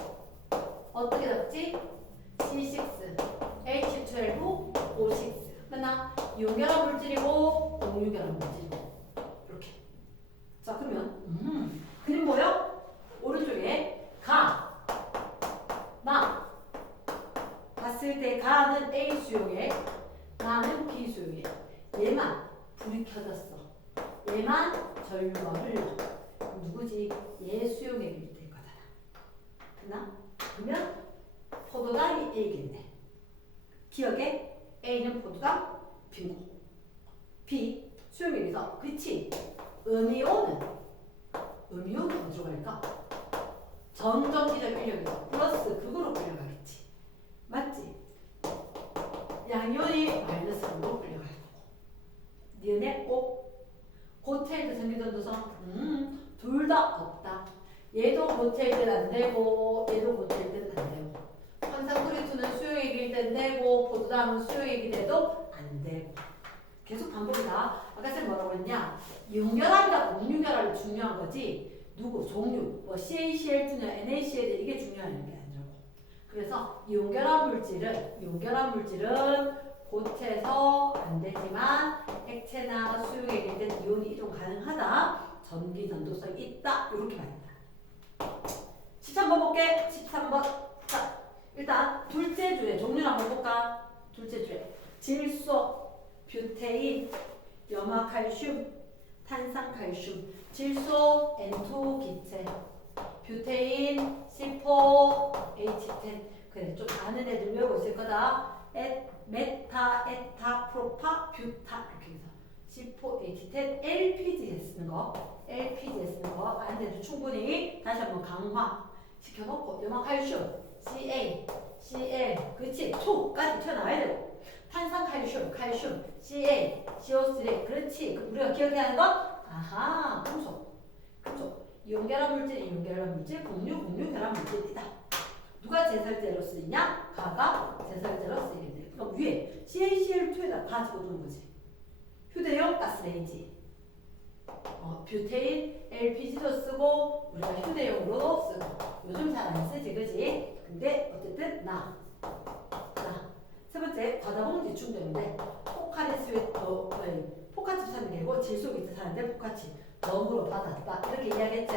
어떻게 잡지? C6 H12 O6 맞나? 이온결합 물질이고 공유결합 물질이고 이렇게. 자, 그러면 그림 보여? 오른쪽에 가, 나 봤을 때 가는 A 수용액, 나는 B 수용액. 얘만 불이 켜졌어. 얘만 전류가 흘러. 누구지? 얘 수용액일 될 거잖아. 됐나? 그러면 포도당이 A겠네. 기억에 A는 포도당 빙고. B 수용액에서 그치? 음이온은 어디로 갈까? 전전기적 인력에서 플러스 극으로 끌려가겠지. 맞지? 양이온이 마이너스 극으로 끌려갈 거고. 니은의 O 고체일 때 전기전도성 둘 다 없다. 얘도 고체일 때는 안 되고 얘도 고체일 때는 안 되고. 황산구리2는 수요액이 되고 포도당은 수요액이 돼도 안 되고. 계속 반복이다. 아까 쌤 뭐라고 했냐? 이온결합이나 공유결합이 중요한 거지. 누구? 종류. 뭐 CaCl2냐 NaCl 이게 중요한 게 아니라고. 그래서 이온결합 물질은 고체에서 안 되지만 액체나 수용액일 때 이온이 이동 가능하다. 전기 전도성이 있다. 이렇게 말한다. 13번 볼게. 13번. 자, 일단 둘째 주에 종류를 한번 볼까? 둘째 주에 질소, 뷰테인, 염화칼슘, 탄산칼슘, 질소 N2 기체, 뷰테인 C4H10. 그래, 좀 아는 애들 외우고 있을 거다. 메타, 에타, 프로파, 뷰타 이렇게 해서 C4H10 LPG에 쓰는 거, 아는 애들 충분히 다시 한번 강화 시켜놓고 염화칼슘 CL, 그렇지, 2까지 튀어나와야 되고 탄산칼슘, CA, CO3, 그렇지. 우리가 기억해야 하는 건 아하, 금속, 이온결합 물질, 공유 결합 물질이다. 누가 제설제로 쓰이냐? 가가 제설제로 쓰이게 돼. 그럼 위에 CaCl2에다 가 집어두는 거지. 휴대용 가스레인지, 뷰테인, LPG도 쓰고 우리가 휴대용으로도 쓰고 요즘 잘 안 쓰지, 그지? 근데 어쨌든 세 번째 과다봉지 충전인데 포카치 사는 게 아니고 질소기체 사는데 포카치 덤으로 받았다 이렇게 이야기했지?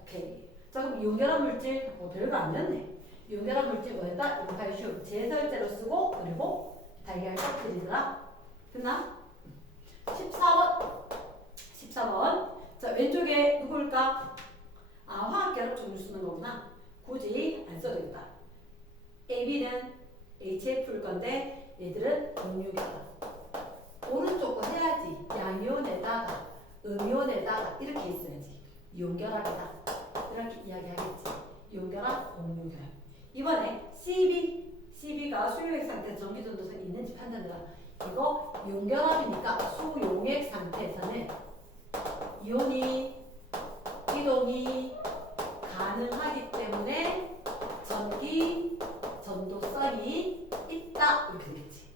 오케이. 자 그럼 이온결합 물질 별거 아니었네. 이온결합 물질 뭐였다? 이온칼슘 제설제로 쓰고 그리고 달걀 껍질이더라. 됐나? 14번. 자 왼쪽에 누굴까? 화학결합 종류 쓰는 거구나. 굳이 안 써도 되겠다. AB는 HF일 건데 얘들은 공유결합. 오른쪽 거 해야지. 양이온에다가 음이온에다가 이렇게 있어야지. 이온결합이다. 이렇게 이야기하겠지. 이온결합, 공유결합. 이번에 CB가 수용액 상태 전기전도성이 있는지 판단해라. 이거 이온결합이니까 수용액 상태에서는 이온이 이동이 가능하기 때문에 전기 전도성이 있다 이렇게 되겠지.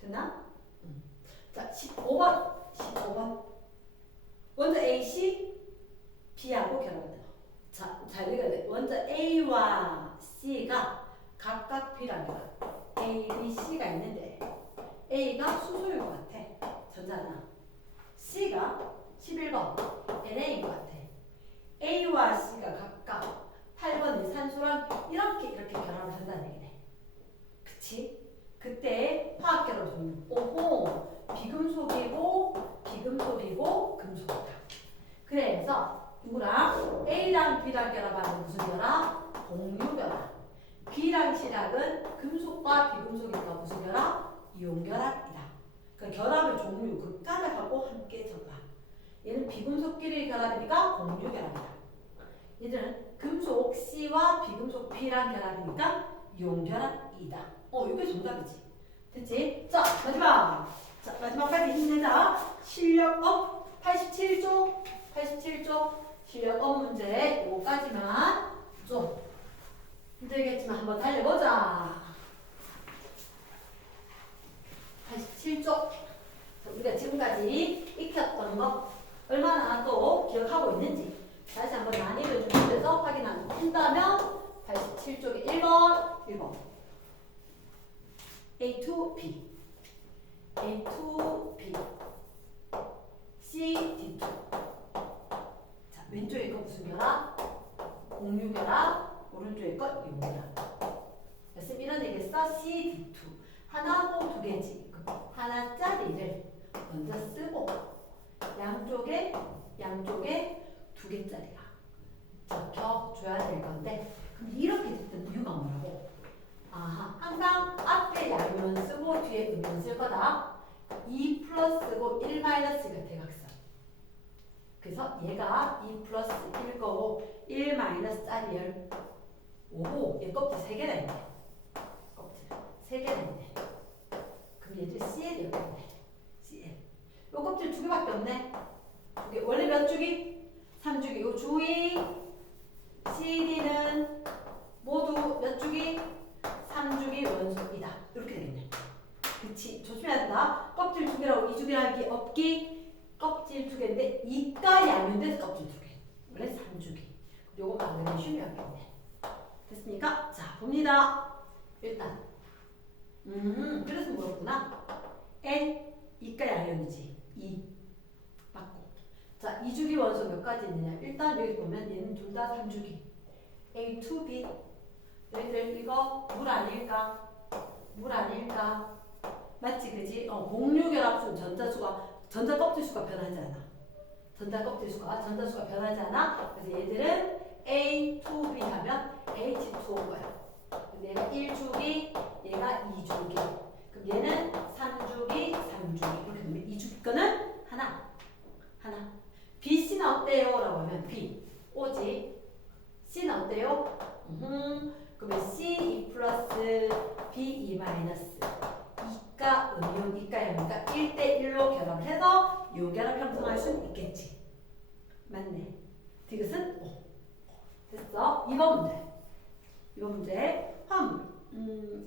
됐나? 자 15번 먼저 AC B하고 결합한다. 자, 잘 읽어야 돼. 먼저 A와 C가 각각 B랑 결합. A, B, C가 있는데 A가 수소일 것 같아. 전자나. C가 11번 NA인 것 같아. A와 C가 각각 8번의 산소랑 이렇게 결합을 한다는 얘기네. 그치? 그때 화학결합 종류. 오호, 비금속이고 금속이다. 그래서 누구랑? A랑 B랑 결합하는 무슨 결합? 공유결합. B랑 C랑은 금속과 비금속이니까 무슨 결합? 이온결합이다. 그 결합의 종류, 극단을 하고 함께 적어봐. 얘는 비금속끼리 결합이니까 공유결합이다. 얘들은 금속 C와 비금속 B랑 결합이니까 이온결합이다. 이게 정답이지. 됐지? 자, 마지막까지 힘내자. 실력업 87조 실력업 문제 요거까지만 좀 힘들겠지만 한번 달려보자. 87조. 우리가 지금까지 익혔던 거 얼마나 또 기억하고 있는지 다시 한번 난이도 준비해서 확인한다면 87쪽이 1번 A2B C, D2. 자, 왼쪽에 거 무슨 결합? 공유결합. 오른쪽에 거 이온결합. 그래서 이런 얘기했어. C, D2. 하나고 두 개지. 하나짜리를 먼저 쓰고 양쪽에 두 개짜리가 적혀줘야 될 건데 그럼 이렇게 됐던 이유가 뭐라고? 항상 앞에 양면 쓰고 뒤에 음면 쓸 거다. 2 플러스고 1 마이너스가 대각선. 그래서 얘가 2 플러스 1 거고 1 마이너스 짜리를 오호, 얘 껍질 3개나 있네. 껍질 3개나 있네. 그럼 얘들 CL이었겠네. CL. 요 껍질 2개밖에 없네. 원래 몇 주기? 3주기. 요 주위 CD는 모두 몇 주기? 3주기 원소. 중요하다. 껍질 두 개라고 이주기라기 없기. 껍질 두 개인데 이가 양면돼서 껍질 두 개. 원래 3주기. 요거 안 되면 쉬면겠네. 됐습니까? 자, 봅니다. 일단 그래서 물었구나. N 이가 양면이지. 2 맞고. 자, 이주기 원소 몇 가지 있느냐? 일단 여기 보면 얘는 둘 다 3주기. A to B. 너희들 이거 물 아닐까? 물 아닐까? 맞지, 그지? 공유결합수 전자 껍질 수가 변하지 않아. 전자 수가 변하지 않아. 그래서 얘들은 A to B 하면 H2O인 거야. 근데 얘가 1주기, 얘가 2주기. 그럼 얘는 3주기, 3주기. 이렇게 되면 2주기 거는 하나. B, C는 어때요? 라고 하면 B, O지. C는 어때요? 그러면 C2 플러스 B2 마이너스. 이가 음이온, 이가 양이니까 1대1로 결합을 해서 이온결합 형성할 수 있겠지. 맞네. 디귿은 O. 됐어. 2번 문제. 화물.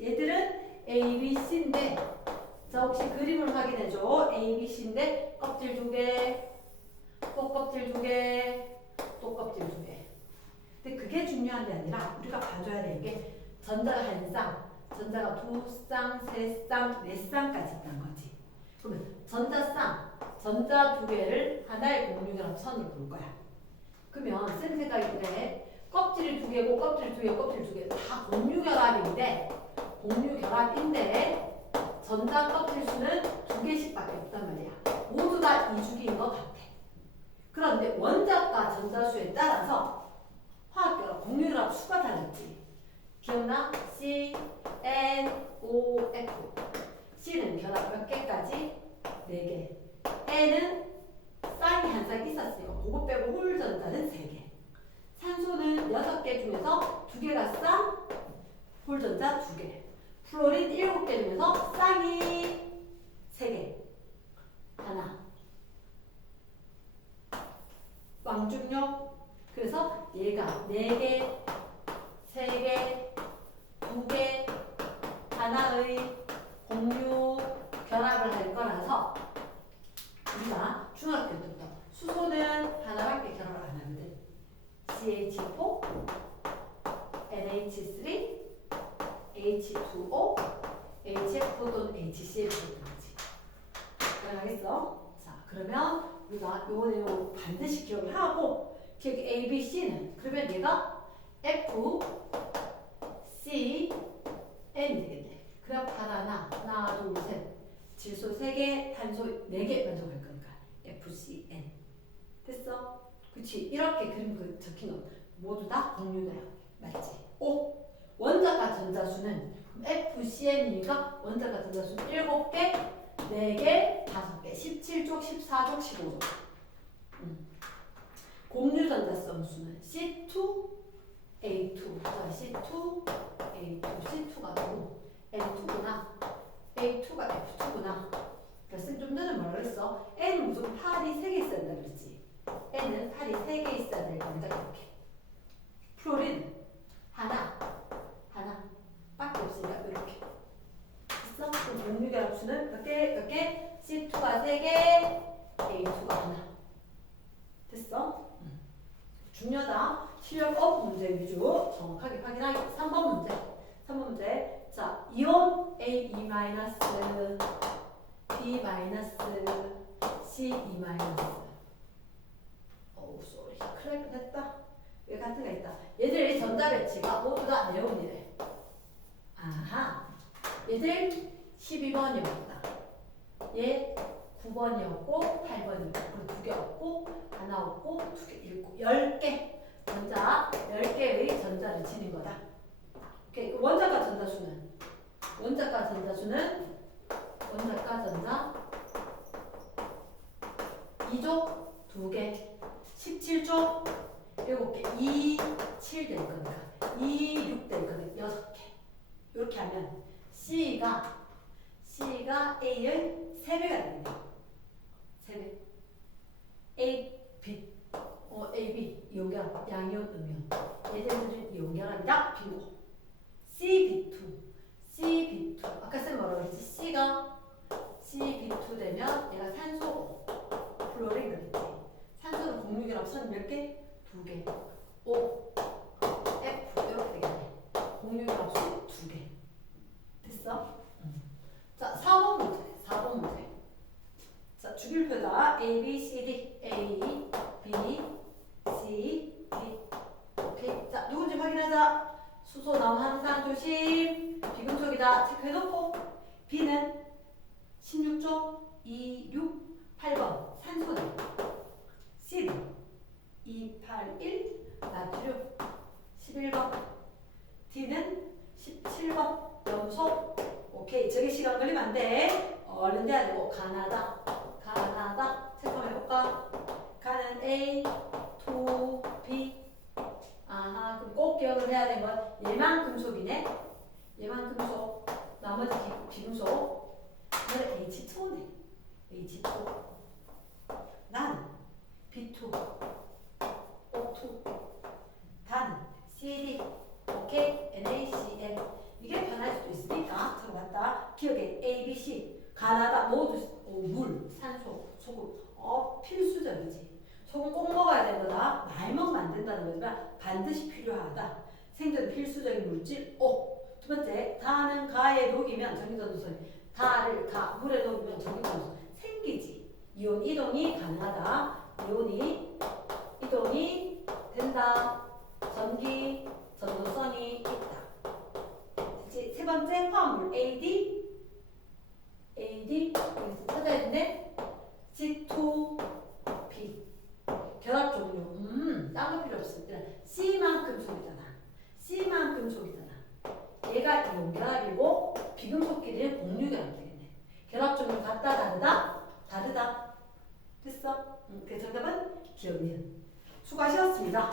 얘들은 A, B, C인데, 자, 혹시 그림을 확인해줘. A, B, C인데, 껍질 두 개, 또 껍질 두 개, 또 껍질 두 개. 근데 그게 중요한 게 아니라, 우리가 봐줘야 될 게, 전자가 한 쌍, 전자가 두 쌍, 세 쌍, 네 쌍까지 있다는 거지. 그러면 전자 두 개를 하나의 공유결합 선으로 볼 거야. 그러면 쌤 생각이 그래. 껍질이 두 개고 껍질 두 개 다 공유결합인데 전자 껍질 수는 두 개씩밖에 없단 말이야. 모두 다 이주기인 것 같아. 그런데 원자과 전자 수에 따라서 화학결합 공유결합 수가 다르지. 기억나? C, N, O, F. C는 결합 몇 개까지? 4개. N은 쌍이 한 쌍 있었으니까 그거 빼고 홀 전자는 3개. 산소는 6개 중에서 2개가 쌍, 홀 전자 2개. 플로린 7개 중에서 쌍이 3개. 하나. 왕중력. 그래서 얘가 4개, 3개, 2개, 하나의 공유 결합을 할 거라서 우리가 중학교 때부터 수소는 하나밖에 결합을 안 하거든. CH4, NH3, H2O, HF 또는 HCl 같이. 가능하겠어? 자, 그러면 우리가 요 내용 반드시 기억을 하고 기억 A, B, C는 그러면 얘가 F, C, N 되겠네. 그럼 하나, 둘, 셋. 질소 3개, 탄소 4개 만족할 거니까 FCN. 됐어? 그치? 이렇게 그림 적힌 거 모두 다 공유돼요. 맞지? O. 원자과 전자수는 FCN이니까 원자과 전자수는 7개, 4개, 5개, 17족, 14족, 15족. 공유 전자성 수는 C2, A2. 자, C2, A2, C2가 되고 N2구나. A2가 F2구나. 그래서 좀 전에 뭐라 그랬어? N은 무조건 팔이 3개 있어야 된다 그랬지. N은 팔이 3개 있어야 될 겁니다. 이렇게. 플로린 하나 밖에 없으니까 이렇게. 됐어? 그럼 공유결합수는 몇 개? C2가 3개, A2가 하나. 됐어? 중요하다. 실력업 문제 위주 정확하게 확인하기. 3번 문제. 자, 이온 A2-, B-, C2-. 어우, 쏘리. 큰일 날 뻔했다. 왜 같은 거 있다. 얘들 전자 배치가 모두 다 네온이래. 아하. 얘들 12번이었다. 얘 9번이었고 8번이었고 그리고 2개 없고 하나 없고 2개 있고 10개. 전자 10개의 전자를 지닌 거다. 오케이. 원자과 전자 전자 2족 2개 17족 7개 2, 7 될 거니까 2, 6 될 거니까 6개. 이렇게 하면 C가 A의 3배가 됩니다. 3배. A, B, AB 이온결합, 양이온, 음이온. 얘들은 이온결합이다. 비고. CB2. 아까 쌤 뭐라고 했지? C가 되면 얘가 산소고 플로린 그랬지. 산소는 공유결합 선 몇 개? 2개. O, F 이렇게 되겠네. 공유결합 수 2개. 됐어? 자, 4번 문제. 4번 문제. 자, 주기율표다. A, B, C, D. A, B, C, D. 오케이. 자, 누군지 확인하자. 수소 나온 항상 조심. 비금속이다. 체크해놓고. B는 16조 26, 8번 산소네. C는 281 나트륨 11번. D는 17번 염소. 오케이. 저게 시간 걸리면 안 돼. 얼른 돼야 되고. 가나다. 체크해볼까? 가는 A, to B. 아하, 그럼 꼭 기억을 해야 되는 건 얘만 금속이네. 얘만 금속. 나머지 비금속. 그래, H2네. H2. 난 B2, O2. 단 CD. 오케이, NaCl. 이게 변할 수도 있으니까 들어갔다. 기억해. A, B, C. 가나다 모두 물, 산소, 소금. 필수적이지. 소금 꼭 먹어야 되는 거다. 많이 먹으면 안 된다는 거지만 반드시 필요하다. 생존 필수적인 물질 O. 두 번째, 다는 가에 녹이면 전기전도선. 다를 가, 물에 녹이면 전기전도선 생기지. 이온 이동이 가능하다. 이온이 이동이 된다. 전기 전도성이 있다. 그치? 세 번째, 화합물 AD 여기서 찾아야 되는데 G2B 결합 종류. 딴 거 필요 없어. C만큼 속이잖아. 얘가 이온 결합이고 비금속끼리는 공유 결합 되겠네. 결합 종류 같다 다르다. 됐어? 그 정답은 기억니은. 수고하셨습니다.